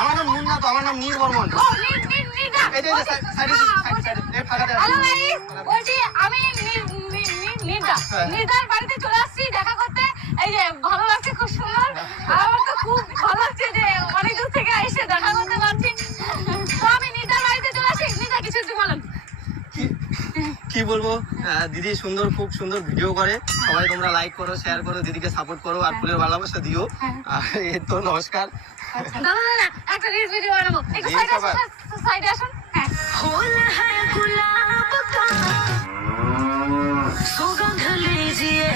আমার নাম মুন্না তো, আমার নাম নীর বর্মন। নির্দার বাড়িতে চলে আসছি দেখা করতে। এই যে ভালো লাগছে, খুব সুন্দর। আমার তো খুব ভালো লাগছে যে অনেক দূর থেকে এসে দেখা করতে পারছি। তো আমি নির্দার বাড়িতে চলে আসি। নির্দা কিছু একটু বলেন। কি বলবো, দিদি সুন্দর, খুব সুন্দর ভিডিও করে। সবাই তোমরা লাইক করো, শেয়ার করো, দিদিকে সাপোর্ট করো আর ফুলের ভালোবাসা দিও। এই তো নমস্কার। দাদা একটা রিলস ভিডিও বানাবো, একটু সাইডে আসুন। হ্যাঁ, ফুল है गुलाब का सुगंध लीजिए